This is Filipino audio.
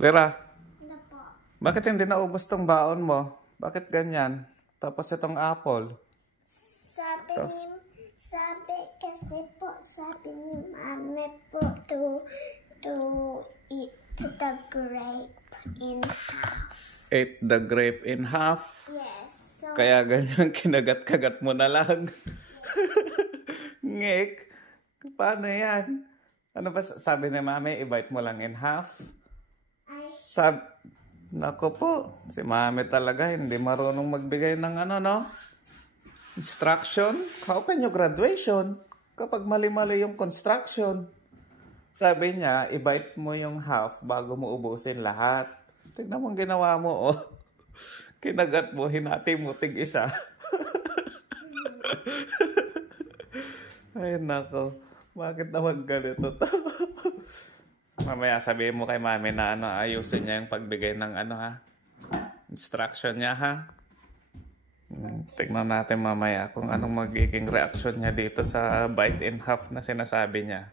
Lira, Ano po? bakit hindi naubos tong baon mo? Bakit ganyan? Tapos itong apple. Sabi ni Mami po to eat the grape in half. Ate the grape in half. Yes. So, Kaya ganyan kinagat-kagat mo na lang. Ngek, paano yan? Ano ba sabi ni Mami? I-bite mo lang in half? Nako po, si Mami talaga hindi marunong magbigay ng ano, no? Instruction? How can you graduation? Kapag mali-mali yung construction. Sabi niya, i-bite mo yung half bago mo ubusin lahat. Tignan mo ang ginawa mo, oh. Kinagat mo, hinati mo tig-isa. Ay, nako. Bakit naman ganito to? Mamaya sabihin mo kay Mami na ano, ayusin niya yung pagbigay ng ano, ha? Instruction niya, ha? Tignan natin mamaya kung anong magiging reaction niya dito sa bite in half na sinasabi niya.